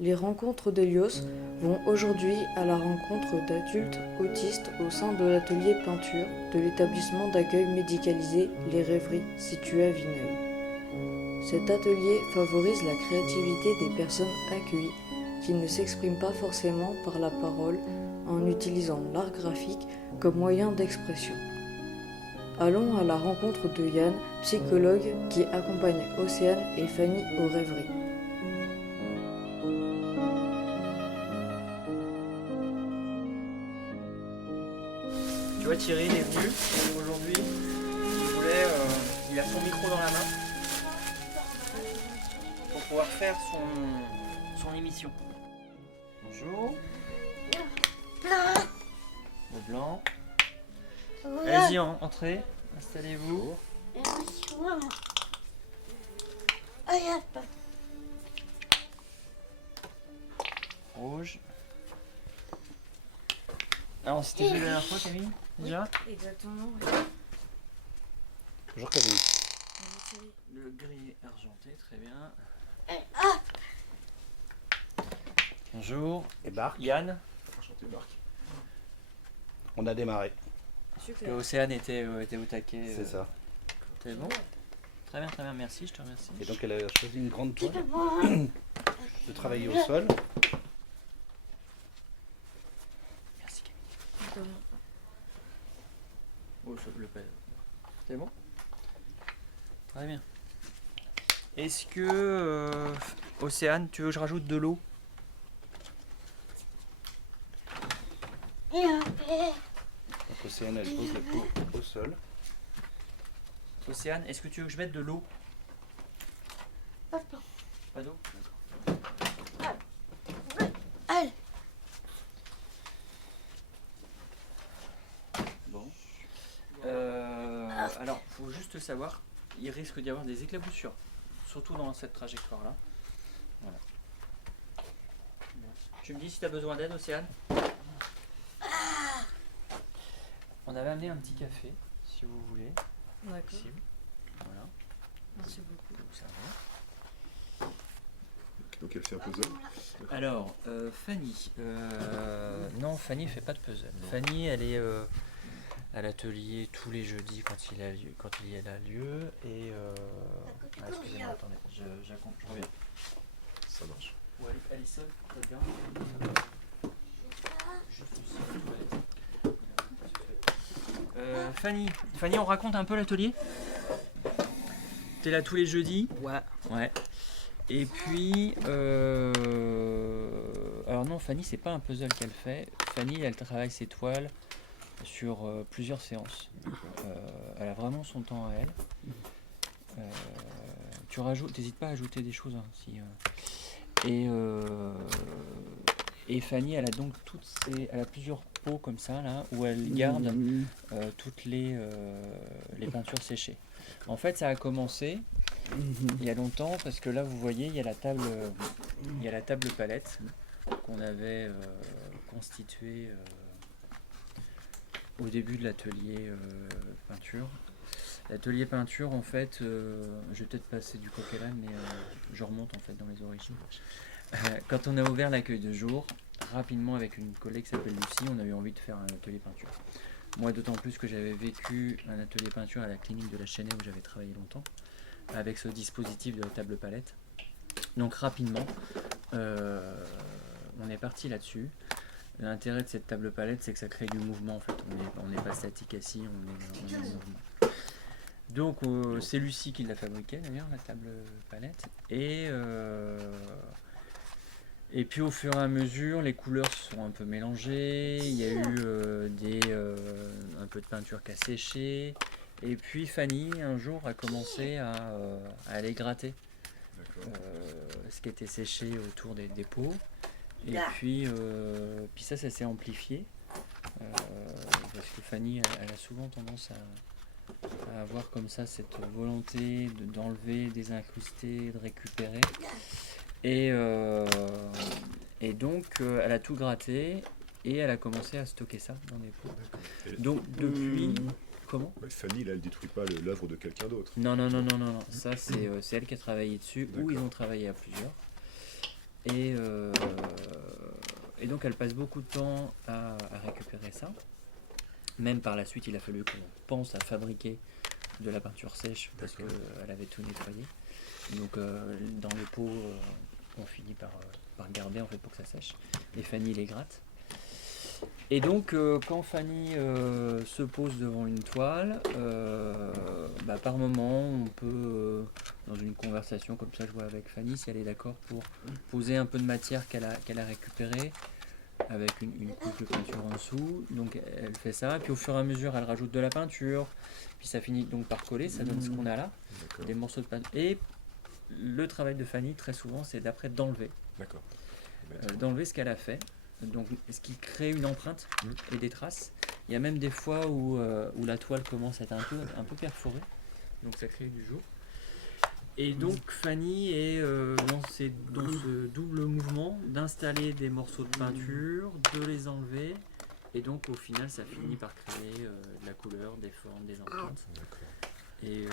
Les rencontres d'Hélios vont aujourd'hui à la rencontre d'adultes autistes au sein de l'atelier peinture de l'établissement d'accueil médicalisé Les Rêveries situé à Vineuil. Cet atelier favorise la créativité des personnes accueillies qui ne s'expriment pas forcément par la parole en utilisant l'art graphique comme moyen d'expression. Allons à la rencontre de Yann, psychologue qui accompagne Océane et Fanny aux rêveries. Tu vois, Thierry, il est venu aujourd'hui. Il a son micro dans la main pour pouvoir faire son émission. Bonjour. Le blanc. Allez-y, entrez. Installez-vous. Rouge. Alors, c'était vu la dernière fois, Camille, déjà? Exactement. Bonjour Camille. Le gris argenté, très bien. Bonjour. Et Bark. Yann. Enchanté Bark. On a démarré. Que Océane était au taquet. C'est ça. C'est bon? Très bien, merci, je te remercie. Et donc elle a choisi une grande toile de travailler au sol. Merci Camille. Oh, le pèse. C'est bon? Très bien. Est-ce que, Océane, tu veux que je rajoute de l'eau? Donc Océane elle pose le pot au sol. Océane, est-ce que tu veux que je mette de l'eau? Pas d'eau? Bon. Alors, il faut juste savoir, il risque d'y avoir des éclaboussures, surtout dans cette trajectoire-là. Voilà. Tu me dis si tu as besoin d'aide, Océane? On avait amené un petit café, si vous voulez. D'accord. Possible. Voilà. Merci beaucoup. Vous savez. Donc elle fait un puzzle. Alors, Fanny. Non, Fanny fait pas de puzzle. Fanny, elle est à l'atelier tous les jeudis quand il y a lieu. Et excusez-moi, attendez, je reviens. Ça marche. Ou Alison, très bien. Juste ici, aux toilettes. Fanny, on raconte un peu l'atelier? T'es là tous les jeudis? Ouais. Et puis, alors non, Fanny, c'est pas un puzzle qu'elle fait. Fanny, elle travaille ses toiles sur plusieurs séances. Elle a vraiment son temps à elle. T'hésites pas à ajouter des choses. Hein, et Fanny, elle a donc elle a plusieurs pots comme ça là, où elle garde toutes les peintures séchées. En fait, ça a commencé il y a longtemps parce que là, vous voyez, il y a la table palette qu'on avait constituée au début de l'atelier peinture. L'atelier peinture, en fait, je vais peut-être passer du coq à l'âne, mais je remonte en fait dans les origines. Quand on a ouvert l'accueil de jour, rapidement avec une collègue qui s'appelle Lucie, on a eu envie de faire un atelier peinture. Moi, d'autant plus que j'avais vécu un atelier peinture à la clinique de la Chênaie où j'avais travaillé longtemps, avec ce dispositif de la table palette. Donc rapidement, on est parti là-dessus. L'intérêt de cette table palette, c'est que ça crée du mouvement en fait. On n'est pas statique assis, on est en mouvement. Donc c'est Lucie qui l'a fabriquée d'ailleurs, la table palette. Et puis au fur et à mesure, les couleurs se sont un peu mélangées. Il y a eu un peu de peinture qui a séché. Et puis Fanny, un jour, a commencé à aller gratter ce qui était séché autour des pots. Et puis ça s'est amplifié. Parce que Fanny, elle a souvent tendance à avoir comme ça cette volonté d'enlever, désincruster, de récupérer. Et donc, elle a tout gratté et elle a commencé à stocker ça dans des pots. Donc, depuis... Comment? Fanny, là, elle détruit pas l'œuvre de quelqu'un d'autre. Non. Ça, c'est elle qui a travaillé dessus, ou ils ont travaillé à plusieurs. Et donc elle passe beaucoup de temps à récupérer ça. Même par la suite, il a fallu qu'on pense à fabriquer de la peinture sèche parce qu'elle avait tout nettoyé. Donc dans les pots, on finit par garder en fait pour que ça sèche. Et Fanny les gratte. Et donc quand Fanny se pose devant une toile, par moment on peut, dans une conversation comme ça, je vois avec Fanny si elle est d'accord pour poser un peu de matière qu'elle a récupérée avec une couche de peinture en dessous. Donc elle fait ça, puis au fur et à mesure elle rajoute de la peinture, puis ça finit donc par coller, ça donne ce qu'on a là, des morceaux de peinture. Et le travail de Fanny très souvent c'est d'après d'enlever ce qu'elle a fait, donc ce qui crée une empreinte et des traces. Il y a même des fois où la toile commence à être un peu perforée, donc ça crée du jour. Et donc Fanny est dans ce double mouvement d'installer des morceaux de peinture, de les enlever, et donc au final ça finit par créer de la couleur, des formes, des empreintes. Et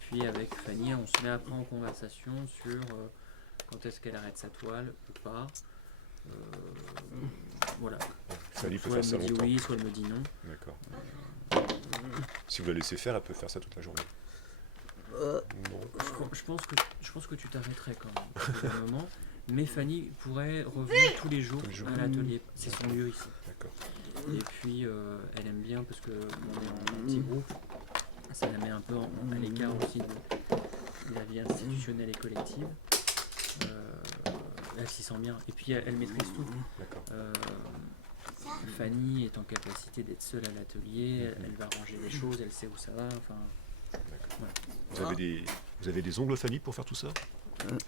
puis avec Fanny on se met après en conversation sur quand est-ce qu'elle arrête sa toile ou pas. Voilà. Fanny peut Soit faire elle ça me dit longtemps. oui, soit elle me dit non. D'accord. Si vous la laissez faire, elle peut faire ça toute la journée. Non. Je pense que tu t'arrêterais quand même à un moment. Mais Fanny pourrait revenir tous les jours à l'atelier. C'est son lieu ici. D'accord. Et puis elle aime bien parce que on est en petit groupe. Ça la met un peu à l'écart aussi de la vie institutionnelle et collective. Elle s'y sent bien. Et puis elle maîtrise tout. D'accord. Fanny est en capacité d'être seule à l'atelier. Elle va ranger les choses. Elle sait où ça va. Enfin. D'accord. Vous avez des ongles, Fanny, pour faire tout ça?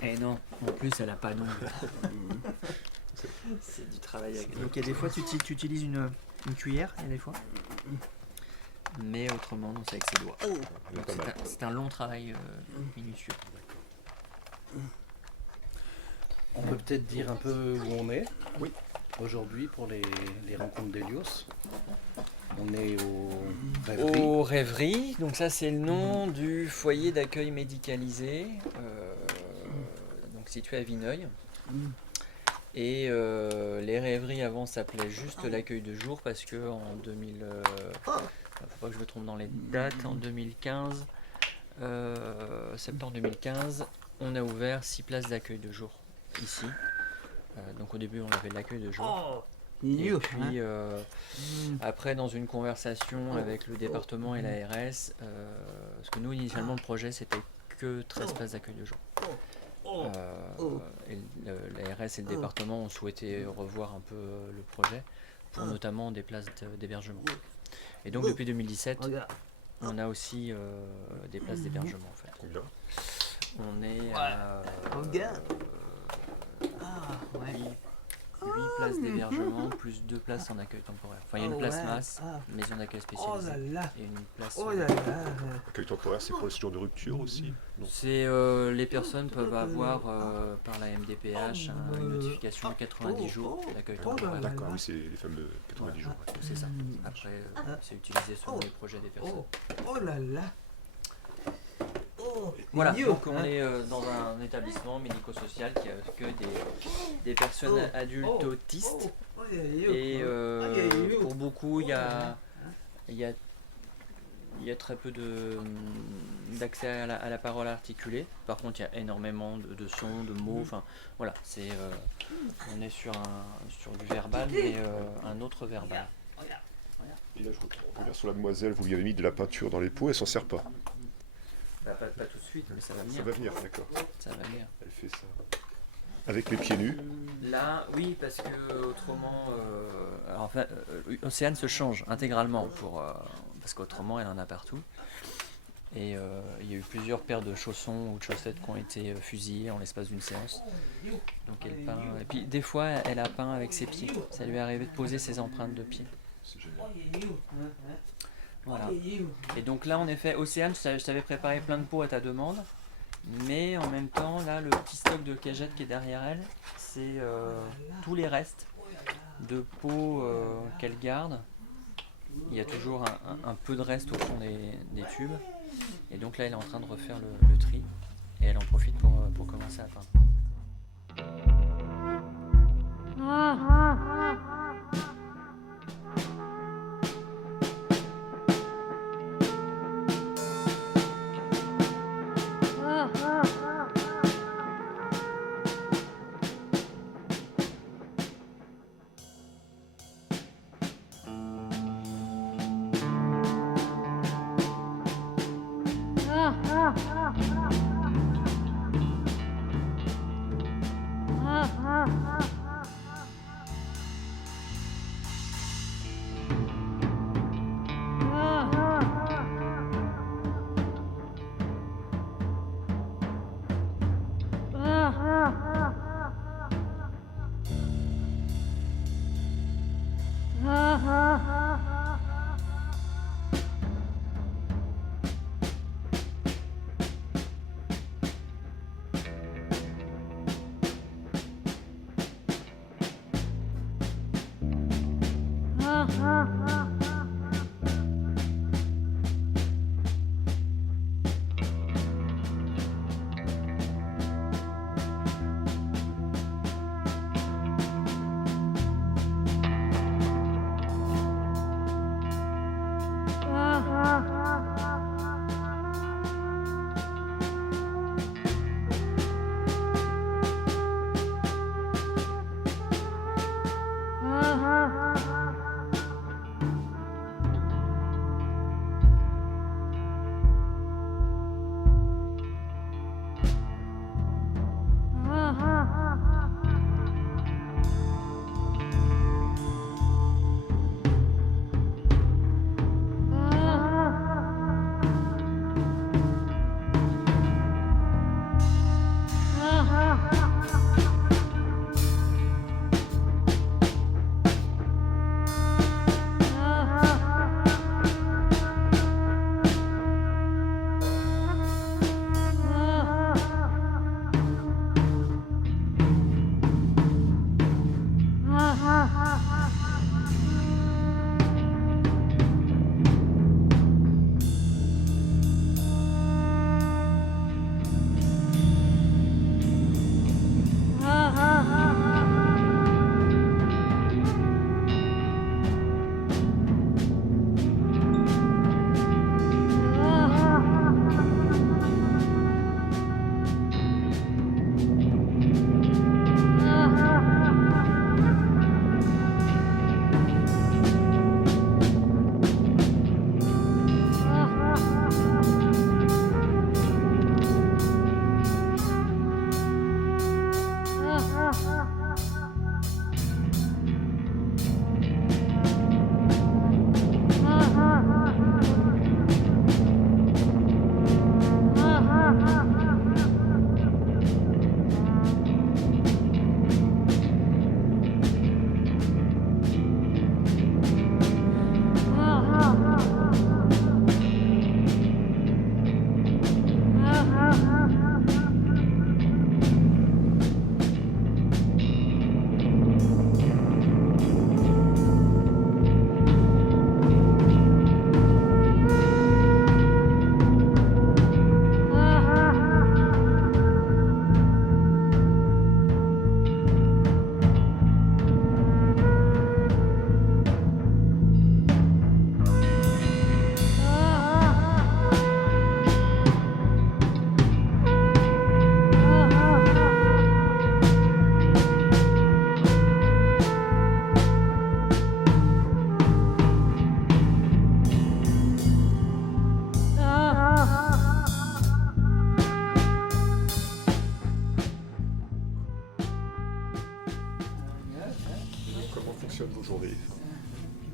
Eh non, en plus elle a pas d'ongles. C'est du travail avec. Donc il y a des fois tu utilises une cuillère, il y a des fois. Mais autrement, non, c'est avec ses doigts. Donc, c'est un long travail minutieux. On peut peut-être dire un peu où on est. Oui. Aujourd'hui pour les rencontres d'Hélios. On est au Aux Rêveries, donc ça c'est le nom du foyer d'accueil médicalisé, donc situé à Vineuil. Et les Rêveries avant s'appelaient juste l'accueil de jour parce que en 2000, faut pas que je me trompe dans les dates, en 2015, septembre 2015, on a ouvert 6 places d'accueil de jour ici. Donc au début on avait l'accueil de jour. Et puis après dans une conversation avec le département et l'ARS, parce que nous initialement le projet c'était que 13 places d'accueil de jour. Et l'ARS et le département ont souhaité revoir un peu le projet pour notamment des places d'hébergement. Et donc depuis 2017 on a aussi des places d'hébergement en fait. Combien? On est à 8 places d'hébergement plus 2 places en accueil temporaire. Enfin, il y a une place masse, maison d'accueil spécialisée, et une place. Accueil temporaire, c'est pour le séjour de rupture aussi? Non. C'est les personnes peuvent avoir par la MDPH une notification de 90 jours d'accueil temporaire. D'accord, oui, c'est les fameux 90 jours. Ouais. C'est ça. Après, c'est utilisé selon les projets des personnes. Voilà, donc on est dans un établissement médico-social qui accueille des personnes adultes autistes. Et pour beaucoup, il y a très peu d'accès à la parole articulée. Par contre, il y a énormément de sons, de mots. Enfin, voilà, on est sur du verbal, mais un autre verbal. Et là, je reviens sur la demoiselle, vous lui avez mis de la peinture dans les pots, elle s'en sert pas. Pas tout de suite, mais ça va venir. Ça va venir, d'accord. Ça va venir. Elle fait ça. Avec les pieds nus? Là, oui, parce que autrement, Océane se change intégralement parce qu'autrement, elle en a partout. Et il y a eu plusieurs paires de chaussons ou de chaussettes qui ont été fusillées en l'espace d'une séance. Donc elle peint. Et puis des fois, elle a peint avec ses pieds. Ça lui est arrivé de poser ses empreintes de pieds. C'est génial. Voilà. Et donc là, en effet, Océane, je t'avais préparé plein de pots à ta demande, mais en même temps, là, le petit stock de cagettes qui est derrière elle, c'est tous les restes de pots qu'elle garde. Il y a toujours un peu de reste au fond des tubes. Et donc là, elle est en train de refaire le tri, et elle en profite pour commencer à peindre.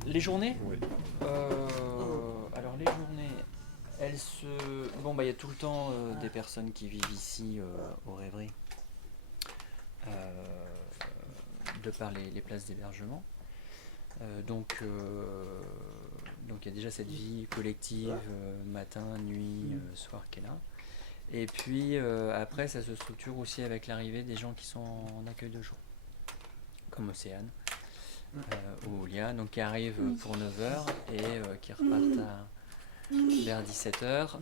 Les journées Oui. Alors les journées, elles se... Bon bah il y a tout le temps des personnes qui vivent ici aux rêveries, de par les places d'hébergement. Donc il y a déjà cette vie collective, matin, nuit, soir qui est là. Et puis après ça se structure aussi avec l'arrivée des gens qui sont en accueil de jour, comme Océane. Ou Olia, donc qui arrivent pour 9h et qui repartent vers 17h.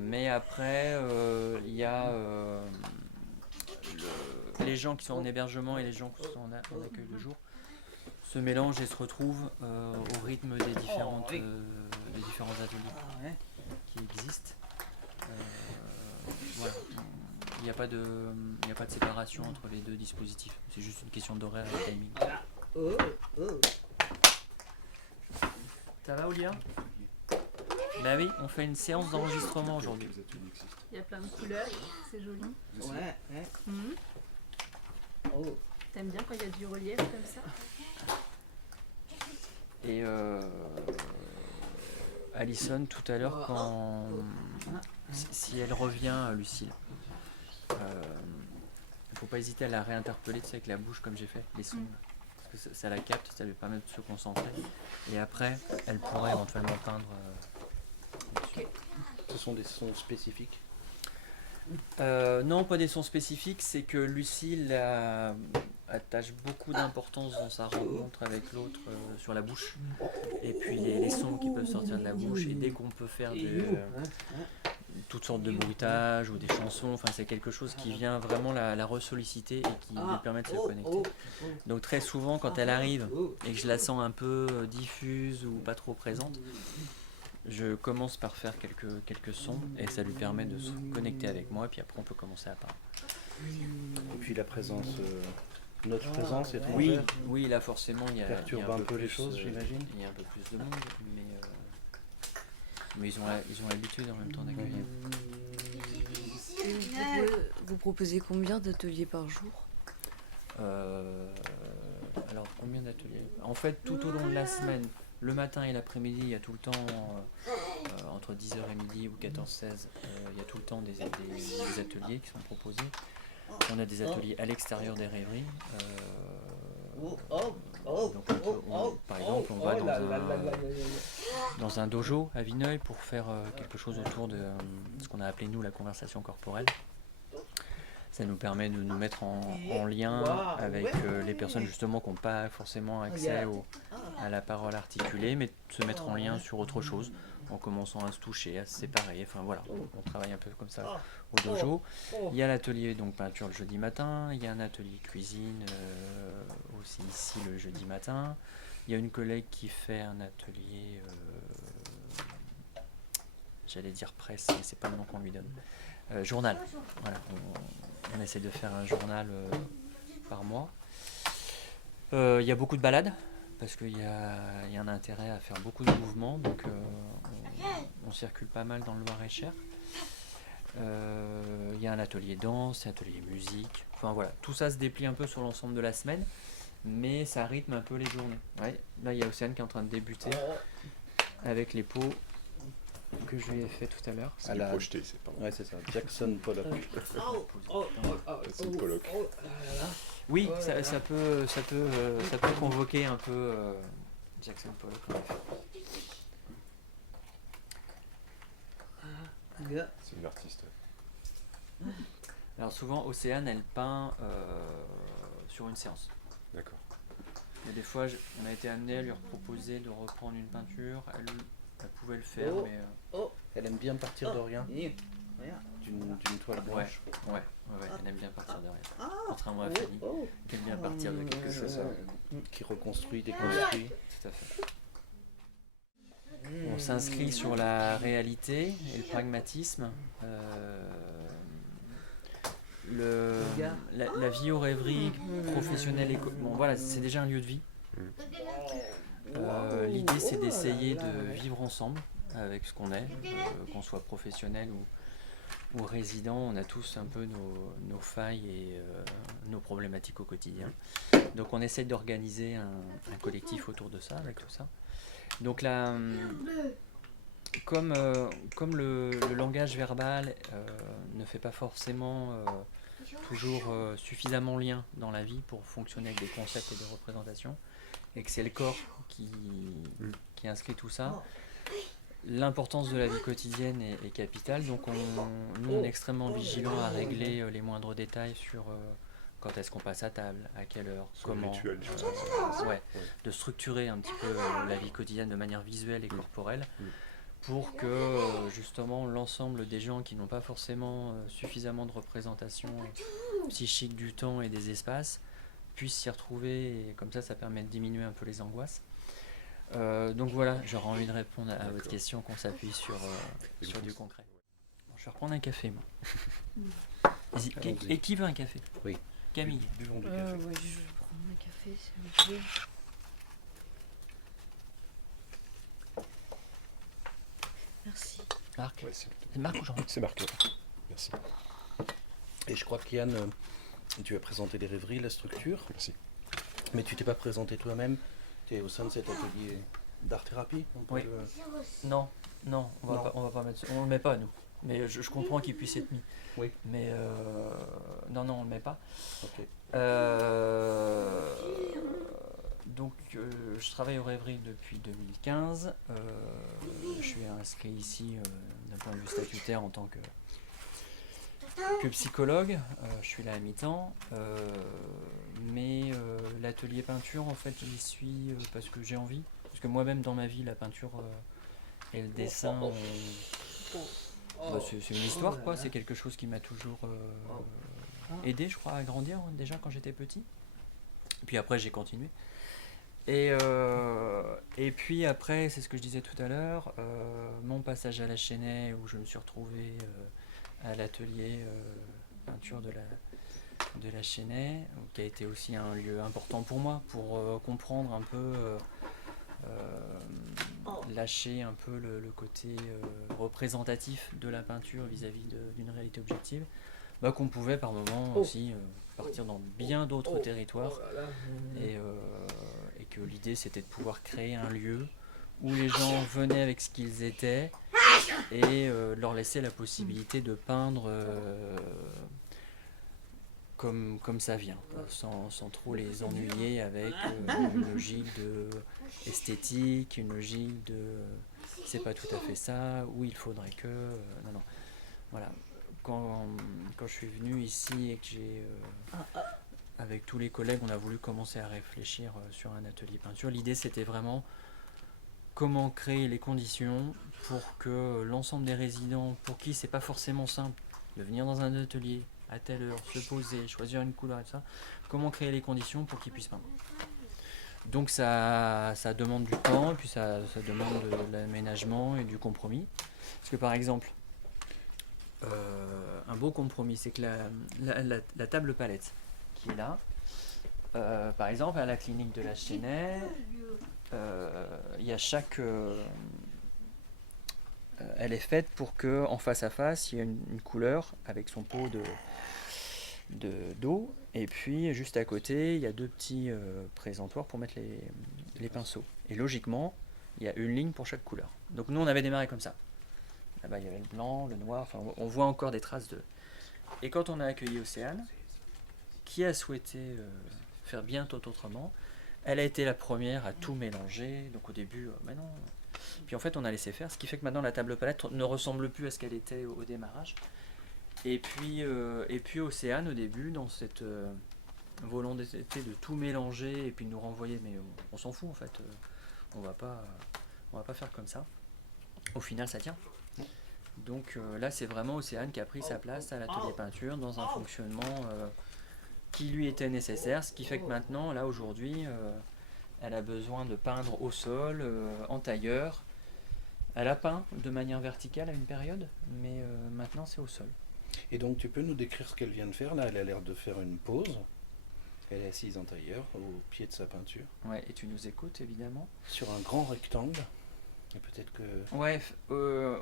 Mais après, il y a les gens qui sont en hébergement et les gens qui sont en accueil de jour se mélangent et se retrouvent au rythme des différents ateliers qui existent. Voilà. Il n'y a pas de séparation entre les deux dispositifs. C'est juste une question d'horaire et de timing. Ça va, Olia ? Bah oui, on fait une séance d'enregistrement aujourd'hui. Il y a plein de couleurs, c'est joli. Ouais, ouais. Mhm. Oh. T'aimes bien quand il y a du relief comme ça? Et Alison, tout à l'heure, quand si elle revient, Lucille, il ne faut pas hésiter à la réinterpeller, tu sais, avec la bouche comme j'ai fait, les sons. Parce que ça la capte, ça lui permet de se concentrer. Et après, elle pourrait éventuellement peindre. Ce sont des sons spécifiques. Non, pas des sons spécifiques, c'est que Lucille attache beaucoup d'importance dans sa rencontre avec l'autre sur la bouche. Et puis les sons qui peuvent sortir de la bouche. Et dès qu'on peut faire toutes sortes de bruitages ou des chansons, enfin c'est quelque chose qui vient vraiment la ressolliciter et qui lui permet de se connecter. Donc très souvent quand elle arrive et que je la sens un peu diffuse ou pas trop présente, je commence par faire quelques sons et ça lui permet de se connecter avec moi et puis après on peut commencer à parler. Et puis la présence, notre présence est Oui, oui, là forcément il y a perturbe un peu les choses, j'imagine. Il y a un peu plus de monde, mais ils ont l'habitude en même temps d'accueillir. Vous proposez combien d'ateliers par jour? Alors combien d'ateliers? En fait tout au long de la semaine, le matin et l'après-midi, il y a tout le temps, entre 10h et midi ou 14-16, il y a tout le temps des ateliers qui sont proposés. On a des ateliers à l'extérieur des rêveries. Donc par exemple, on va dans un dojo à Vineuil pour faire quelque chose autour de ce qu'on a appelé nous la conversation corporelle. Ça nous permet de nous mettre en lien avec les personnes justement qui n'ont pas forcément accès à la parole articulée, mais de se mettre en lien sur autre chose, en commençant à se toucher, à se séparer. Enfin voilà, on travaille un peu comme ça au dojo. Il y a l'atelier donc peinture le jeudi matin, il y a un atelier cuisine aussi ici le jeudi matin. Il y a une collègue qui fait un atelier, j'allais dire presse, mais c'est pas le nom qu'on lui donne. Journal. Voilà, on essaie de faire un journal par mois. Il y a beaucoup de balades parce qu'il y a un intérêt à faire beaucoup de mouvements, donc on circule pas mal dans le Loir-et-Cher. Il y a un atelier danse, un atelier musique. Enfin voilà, tout ça se déplie un peu sur l'ensemble de la semaine, mais ça rythme un peu les journées. Ouais, là il y a Océane qui est en train de débuter avec les pots que je lui ai fait tout à l'heure. C'est projeté, c'est pas Ouais, c'est ça. Jackson Pollock. Jackson Pollock. Oui, ça peut convoquer un peu Jackson Pollock. C'est une artiste. Alors souvent, Océane, elle peint sur une séance. D'accord. Mais des fois, on a été amené à lui proposer de reprendre une peinture. Elle pouvait le faire, mais... Elle aime bien partir de rien. D'une toile blanche. Ouais, elle aime bien partir de rien. Contrairement à Fanny, qui aime bien partir de quelque chose. Qui reconstruit, déconstruit. Tout à fait. On s'inscrit sur la réalité et le pragmatisme. La vie aux rêveries professionnelles et bon voilà, c'est déjà un lieu de vie. L'idée c'est d'essayer de vivre ensemble avec ce qu'on est, qu'on soit professionnel ou résident. On a tous un peu nos failles et nos problématiques au quotidien. Donc on essaie d'organiser un collectif autour de ça, avec tout ça. Donc là, comme le langage verbal ne fait pas forcément toujours suffisamment lien dans la vie pour fonctionner avec des concepts et des représentations, et que c'est le corps qui inscrit tout ça, l'importance de la vie quotidienne est capitale. Donc nous on est extrêmement vigilants à régler les moindres détails sur quand est-ce qu'on passe à table, à quelle heure, comment, rituel, de structurer un petit peu la vie quotidienne de manière visuelle et corporelle, pour que justement l'ensemble des gens qui n'ont pas forcément suffisamment de représentation psychique du temps et des espaces puissent s'y retrouver, et comme ça permet de diminuer un peu les angoisses. Donc voilà, j'aurais envie de répondre à votre question, qu'on s'appuie sur du concret. Bon, je vais reprendre un café moi. Et qui veut un café? Oui. Camille. Buvons du café. Oui, je vais prendre un café s'il vous plaît. Merci. Marc. Ouais, C'est Marc ou Jean? c'est marqué. Merci. Et je crois qu'Yann, tu as présenté les rêveries, la structure, Merci. mais tu t'es pas présenté toi-même. Tu es au sein de cet atelier d'art-thérapie. Oui. Non, on va pas mettre ça. On le met pas nous. Mais je comprends qu'il puisse être mis. Oui. Mais non, on le met pas. Ok. Donc je travaille aux rêveries depuis 2015. Je suis inscrit ici d'un point de vue statutaire en tant que psychologue. Je suis là à mi-temps. Mais l'atelier peinture, en fait, j'y suis parce que j'ai envie. Parce que moi-même dans ma vie, la peinture et le dessin, c'est une histoire, quoi. C'est quelque chose qui m'a toujours aidé, je crois, à grandir déjà quand j'étais petit. Puis après, j'ai continué. Et puis après, c'est ce que je disais tout à l'heure, mon passage à la Chênaie où je me suis retrouvé à l'atelier peinture de la Chênaie, qui a été aussi un lieu important pour moi, pour comprendre un peu, lâcher un peu le côté représentatif de la peinture vis-à-vis d'une réalité objective, qu'on pouvait par moments aussi partir dans bien d'autres territoires, et que l'idée c'était de pouvoir créer un lieu où les gens venaient avec ce qu'ils étaient et leur laisser la possibilité de peindre comme ça vient, sans trop les ennuyer avec une logique de esthétique, une logique de c'est pas tout à fait ça, ou il faudrait que... non. Voilà. Quand je suis venu ici et que j'ai... avec tous les collègues, on a voulu commencer à réfléchir sur un atelier peinture. L'idée, c'était vraiment comment créer les conditions pour que l'ensemble des résidents, pour qui c'est pas forcément simple de venir dans un atelier à telle heure, se poser, choisir une couleur et tout ça, comment créer les conditions pour qu'ils puissent peindre. Donc ça demande du temps, et puis ça demande de l'aménagement et du compromis. Parce que par exemple, un beau compromis, c'est que la table palette qui est là, par exemple à la clinique de la Chênaie, il y a elle est faite pour que en face à face il y ait une couleur avec son pot d'eau, et puis juste à côté il y a deux petits présentoirs pour mettre les pinceaux, et logiquement il y a une ligne pour chaque couleur. Donc nous on avait démarré comme ça. Là-bas il y avait le blanc, le noir, enfin on voit encore des traces de... Et quand on a accueilli Océane, qui a souhaité faire bien tout autrement, elle a été la première à tout mélanger. Donc au début, mais non. Puis en fait, on a laissé faire, ce qui fait que maintenant la table palette ne ressemble plus à ce qu'elle était au démarrage. Et puis Océane, au début, dans cette volonté de tout mélanger et puis de nous renvoyer, mais on s'en fout en fait. On va pas faire comme ça. Au final, ça tient. Donc là, c'est vraiment Océane qui a pris sa place à l'atelier peinture dans un fonctionnement qui lui était nécessaire, ce qui fait que maintenant, là aujourd'hui, elle a besoin de peindre au sol, en tailleur. Elle a peint de manière verticale à une période, mais maintenant c'est au sol. Et donc tu peux nous décrire ce qu'elle vient de faire là? Elle a l'air de faire une pause. Elle est assise en tailleur, au pied de sa peinture. Ouais, et tu nous écoutes évidemment. Sur un grand rectangle. Et peut-être que... Ouais,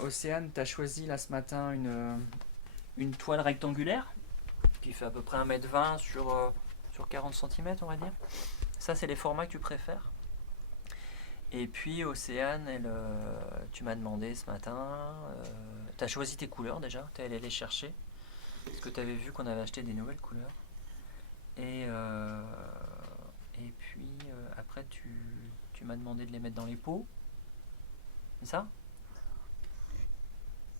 Océane, tu as choisi là ce matin une toile rectangulaire qui fait à peu près 1m20 sur 40 cm, on va dire. Ça, c'est les formats que tu préfères. Et puis Océane, tu m'as demandé ce matin, tu as choisi tes couleurs déjà, tu es allé les chercher, parce que tu avais vu qu'on avait acheté des nouvelles couleurs. Et puis après, tu m'as demandé de les mettre dans les pots, c'est ça?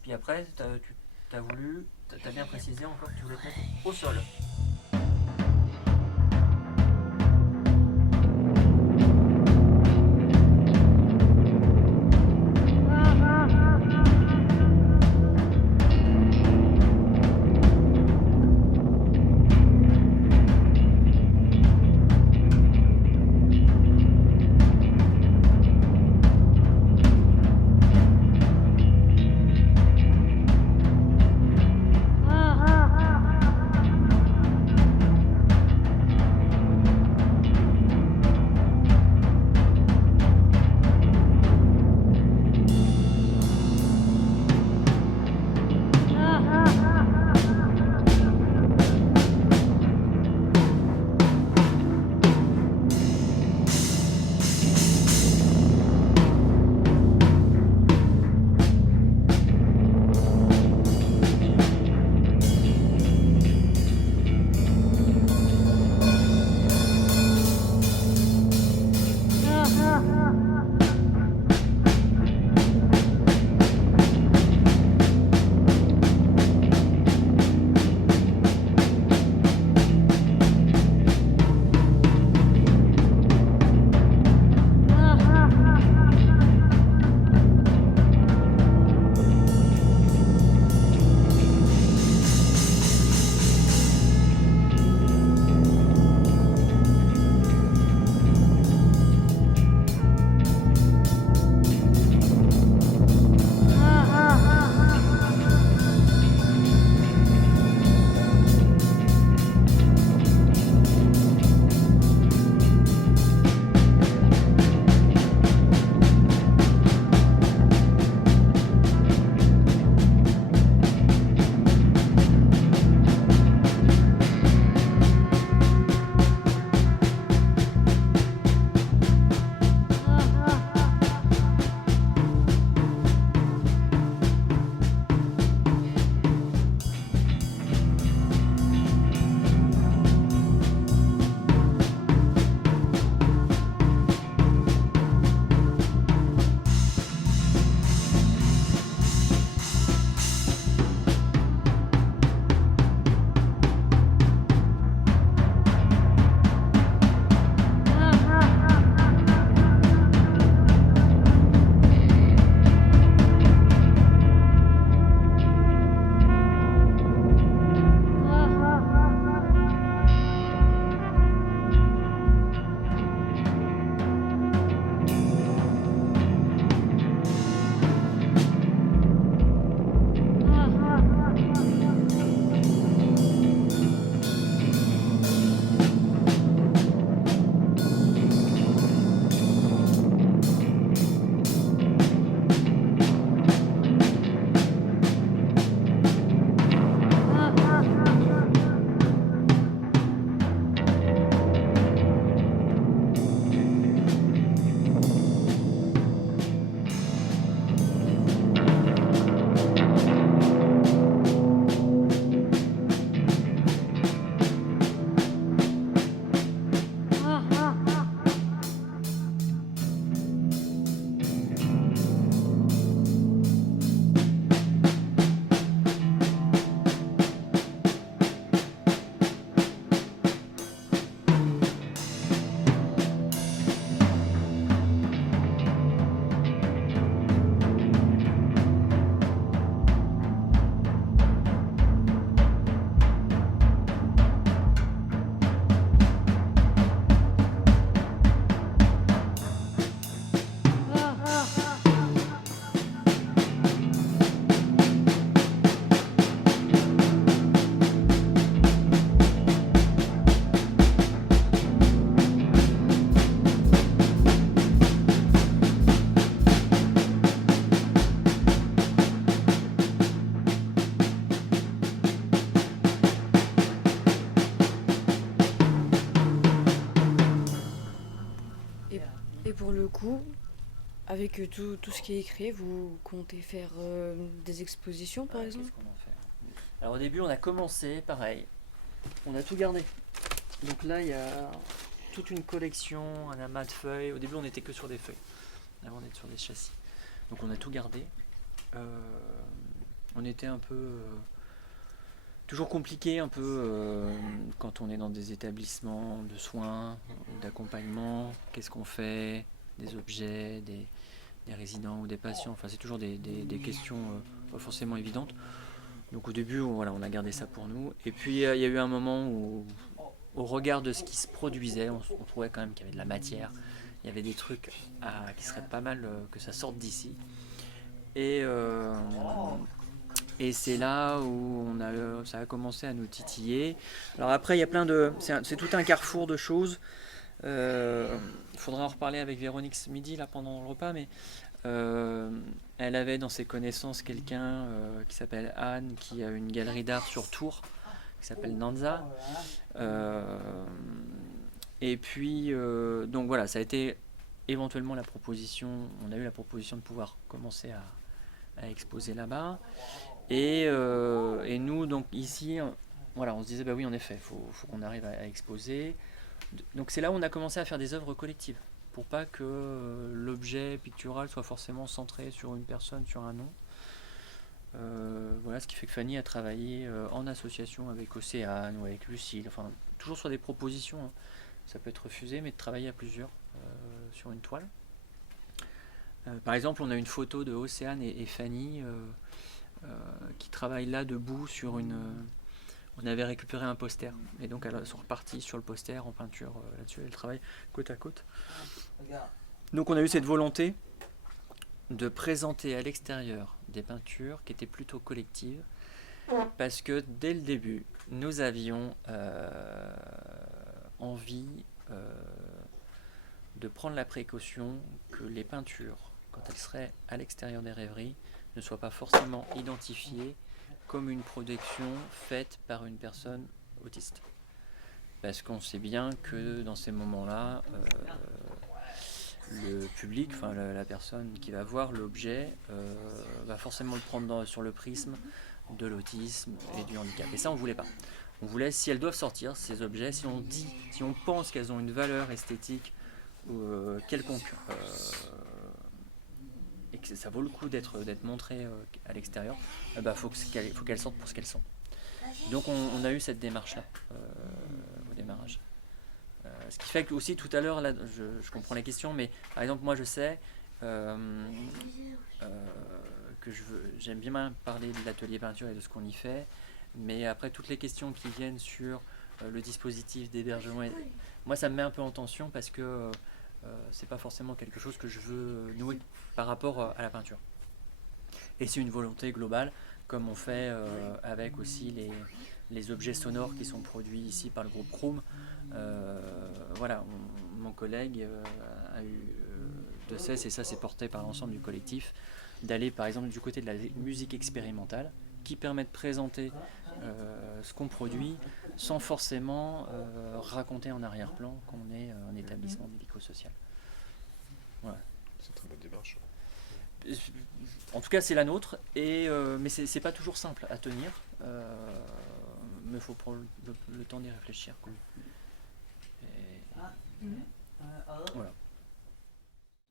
Puis après, tu as bien précisé encore que tu voulais te mettre au sol. coup, avec tout ce qui est écrit, vous comptez faire des expositions par exemple? Qu'est-ce qu'on en fait? Alors au début, on a commencé, pareil, on a tout gardé. Donc là, il y a toute une collection, un amas de feuilles. Au début, on n'était que sur des feuilles, avant d'être sur des châssis. Donc on a tout gardé. On était un peu... toujours compliqué un peu quand on est dans des établissements de soins, d'accompagnement. Qu'est-ce qu'on fait? Des objets, des résidents ou des patients. Enfin, c'est toujours des questions pas forcément évidentes. Donc au début, voilà, on a gardé ça pour nous. Et puis il y a eu un moment où, au regard de ce qui se produisait, on trouvait quand même qu'il y avait de la matière. Il y avait des trucs qui seraient pas mal que ça sorte d'ici. Et c'est là où ça a commencé à nous titiller. Alors après, il y a plein de... C'est tout un carrefour de choses. Il faudra en reparler avec Véronique ce midi là, pendant le repas, mais elle avait dans ses connaissances quelqu'un qui s'appelle Anne, qui a une galerie d'art sur Tours, qui s'appelle Nanza. Et puis, donc voilà, ça a été éventuellement la proposition, on a eu la proposition de pouvoir commencer à exposer là-bas. Et nous, donc ici, voilà, on se disait, bah oui, en effet, faut qu'on arrive à exposer. Donc c'est là où on a commencé à faire des œuvres collectives, pour pas que l'objet pictural soit forcément centré sur une personne, sur un nom. Voilà, ce qui fait que Fanny a travaillé en association avec Océane ou avec Lucille, enfin toujours sur des propositions, hein. Ça peut être refusé, mais de travailler à plusieurs sur une toile. Par exemple, on a une photo de Océane et Fanny qui travaillent là debout sur une... on avait récupéré un poster, et donc elles sont reparties sur le poster en peinture là-dessus, elles travaillent côte à côte. Donc on a eu cette volonté de présenter à l'extérieur des peintures qui étaient plutôt collectives, parce que dès le début, nous avions envie de prendre la précaution que les peintures, quand elles seraient à l'extérieur des rêveries, ne soient pas forcément identifiées comme une production faite par une personne autiste. Parce qu'on sait bien que dans ces moments-là, le public, enfin la personne qui va voir l'objet, va forcément le prendre sur le prisme de l'autisme et du handicap. Et ça, on ne voulait pas. On voulait, si elles doivent sortir, ces objets, si on pense qu'elles ont une valeur esthétique quelconque, et que ça vaut le coup d'être montrées à l'extérieur, faut qu'elles sortent pour ce qu'elles sont. Donc on a eu cette démarche-là au démarrage. Ce qui fait que aussi tout à l'heure, là, je comprends la question, mais par exemple moi je sais que j'aime bien parler de l'atelier peinture et de ce qu'on y fait, mais après toutes les questions qui viennent sur le dispositif d'hébergement, moi ça me met un peu en tension parce que c'est pas forcément quelque chose que je veux nouer par rapport à la peinture. Et c'est une volonté globale, comme on fait avec aussi les objets sonores qui sont produits ici par le groupe Chrome. Voilà, mon collègue a eu de cesse, et ça c'est porté par l'ensemble du collectif, d'aller par exemple du côté de la musique expérimentale, qui permet de présenter ce qu'on produit sans forcément raconter en arrière-plan qu'on est un établissement médico-social. Voilà. C'est une très bonne démarche. En tout cas, c'est la nôtre, mais c'est pas toujours simple à tenir. Mais il faut prendre le temps d'y réfléchir, quoi. Voilà.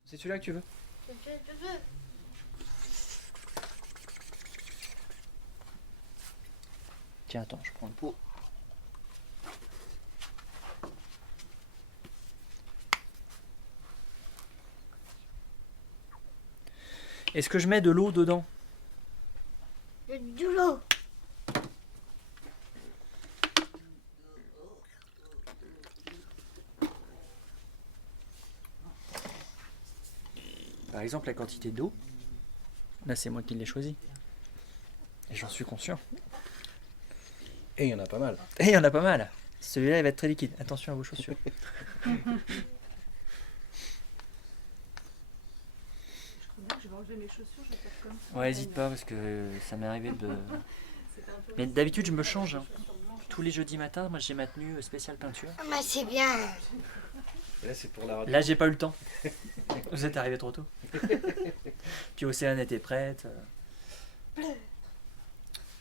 C'est celui-là que tu veux? Tiens, attends, je prends le pot. Est-ce que je mets de l'eau dedans? De l'eau. Par exemple, la quantité d'eau, là c'est moi qui l'ai choisi. Et j'en suis conscient. Et il y en a pas mal. Et il y en a pas mal. Celui-là, il va être très liquide. Attention à vos chaussures. Je vais enlever mes chaussures, je vais faire comme ça. Ouais, hésite pas parce que ça m'est arrivé de... Mais d'habitude, je me change. Hein. Tous les jeudis matins, moi j'ai ma tenue spéciale peinture. Mais c'est bien. Et là, c'est pour la radio. Là, j'ai pas eu le temps. Vous êtes arrivé trop tôt. Puis Océane était prête.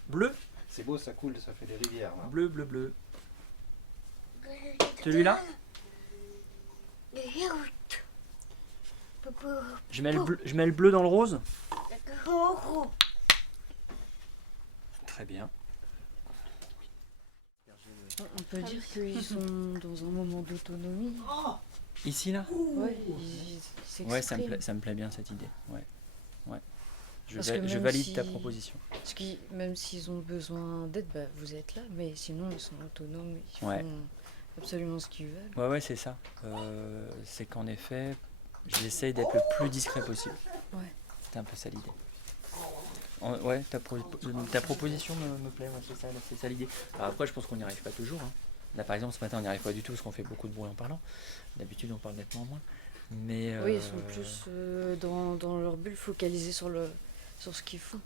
Bleu, C'est beau, ça coule, ça fait des rivières. Là. bleu, bleu, bleu. Celui-là, je mets le bleu dans le rose. Très bien. On peut dire qu'ils sont dans un moment d'autonomie. Ici, là? Ouais, Ouais, ça me plaît bien cette idée. Ouais. Je Parce que je même valide ta si- proposition. Parce que même s'ils ont besoin d'aide, bah, vous êtes là, mais sinon ils sont autonomes, ils Ouais. font absolument ce qu'ils veulent. Ouais, c'est ça. C'est qu'en effet, j'essaye d'être le plus discret possible. Ouais. C'était un peu ça l'idée. Ouais, ta proposition me plaît, ouais, c'est ça l'idée. Alors après, je pense qu'on n'y arrive pas toujours. Hein. Là, par exemple, ce matin, on n'y arrive pas du tout parce qu'on fait beaucoup de bruit en parlant. D'habitude, on parle nettement moins. Mais, Oui, ils sont plus dans leur bulle focalisés sur ce qu'ils font.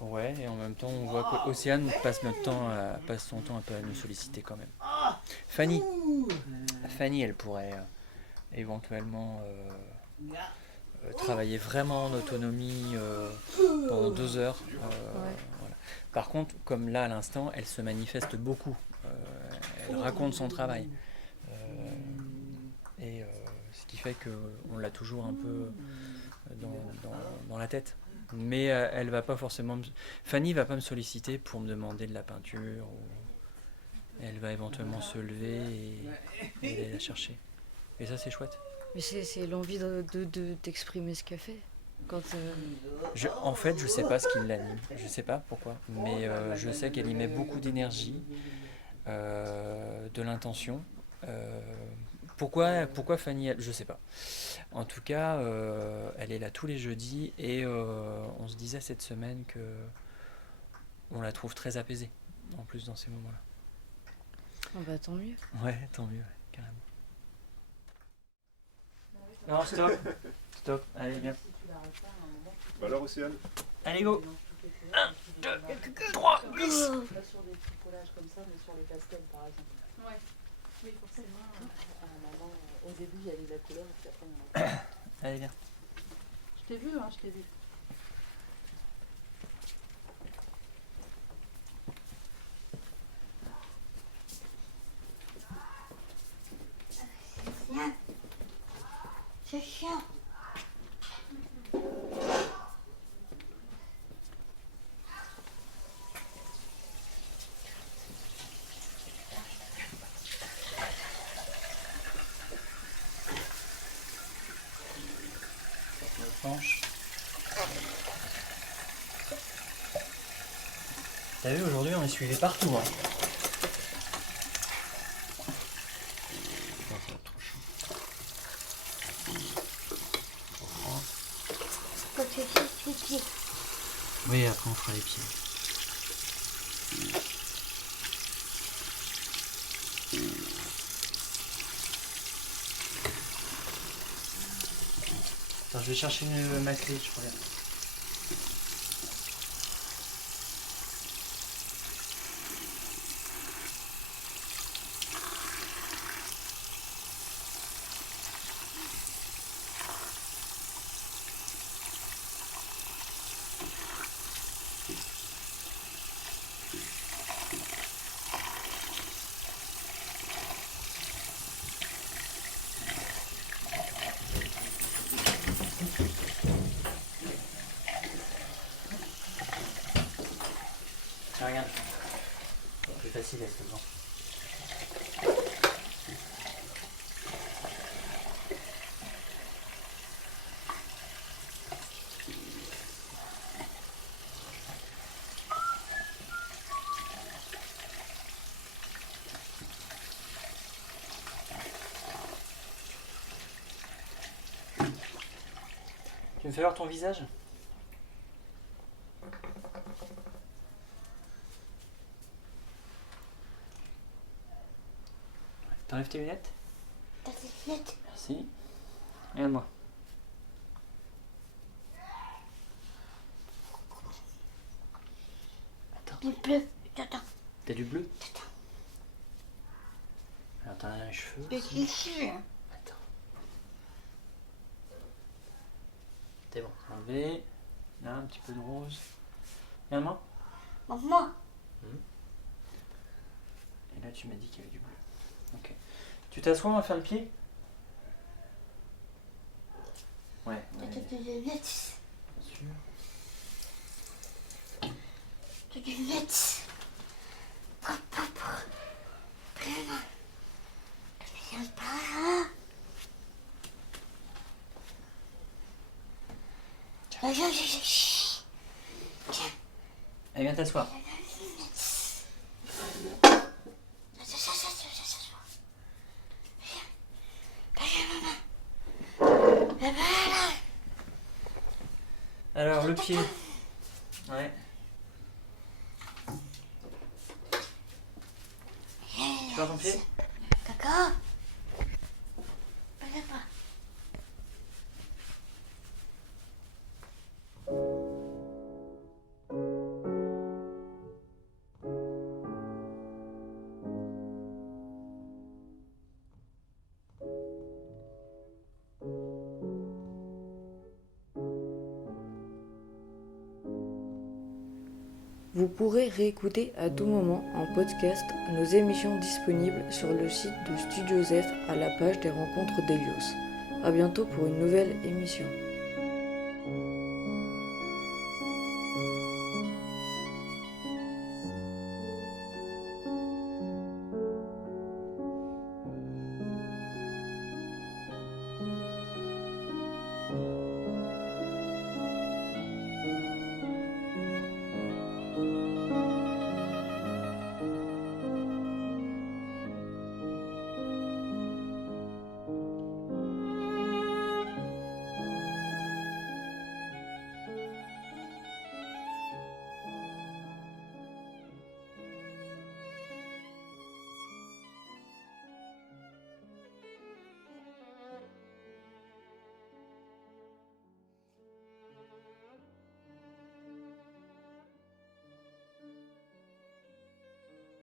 Ouais, et en même temps, on voit qu'Océane passe son temps un peu à nous solliciter quand même. Fanny, elle pourrait éventuellement travailler vraiment en autonomie pendant 2 heures. Voilà. Par contre, comme là à l'instant, elle se manifeste beaucoup. Elle raconte son travail. Ce qui fait qu'on l'a toujours un peu dans la tête. Mais elle va pas forcément Fanny va pas me solliciter pour me demander de la peinture. Elle va éventuellement se lever et aller la chercher. Et ça, c'est chouette. Mais c'est l'envie d'exprimer ce qu'elle fait. Quand, En fait, je sais pas ce qui l'anime. Je sais pas pourquoi. Mais je sais qu'elle y met beaucoup d'énergie, de l'intention. Pourquoi Fanny, je sais pas. En tout cas, elle est là tous les jeudis et on se disait cette semaine que on la trouve très apaisée, en plus dans ces moments-là. oh bah tant mieux. Ouais, tant mieux, ouais, carrément. Non, stop, allez, viens. Bah alors, Océane? Allez, go. 1, 2, 3, glisse. Pas sur des petits collages comme ça, mais sur les pastels par exemple. Ouais. Oui, forcément. À un moment, au début, il y avait la couleur, et puis après, il y en a. Allez, viens. Je t'ai vu, hein, je t'ai vu. C'est chiant. Planche. T'as vu, aujourd'hui on est suivi partout. Hein. Quand tu fais les pieds. Oui, après on fera les pieds. Attends, je vais chercher ma clé, je reviens. Tiens, regarde. C'est plus facile avec le vent. Tu me fais voir ton visage? T'enlèves tes lunettes? T'as tes lunettes. Merci. Regarde-moi. Attends, Du bleu. Attends. t'as du bleu? Alors t'en as les cheveux Mais aussi. qui Attends. C'est bon, c'est enlevé. Là, un petit peu de rose. Viens-moi. Maman. Et là, tu m'as dit qu'il y avait du bleu. Ok. Tu t'assois, on va faire le pied? Ouais, T'as ouais, des lunettes. bien sûr. T'as des lunettes. Papa. Vraiment. Viens pas. Viens. Allez, viens t'asseoir. Alors, le pied. Ouais. Tu vois ton pied? Caca. Vous pourrez réécouter à tout moment en podcast nos émissions disponibles sur le site de Studio Zef à la page des rencontres d'Hélios. A bientôt pour une nouvelle émission.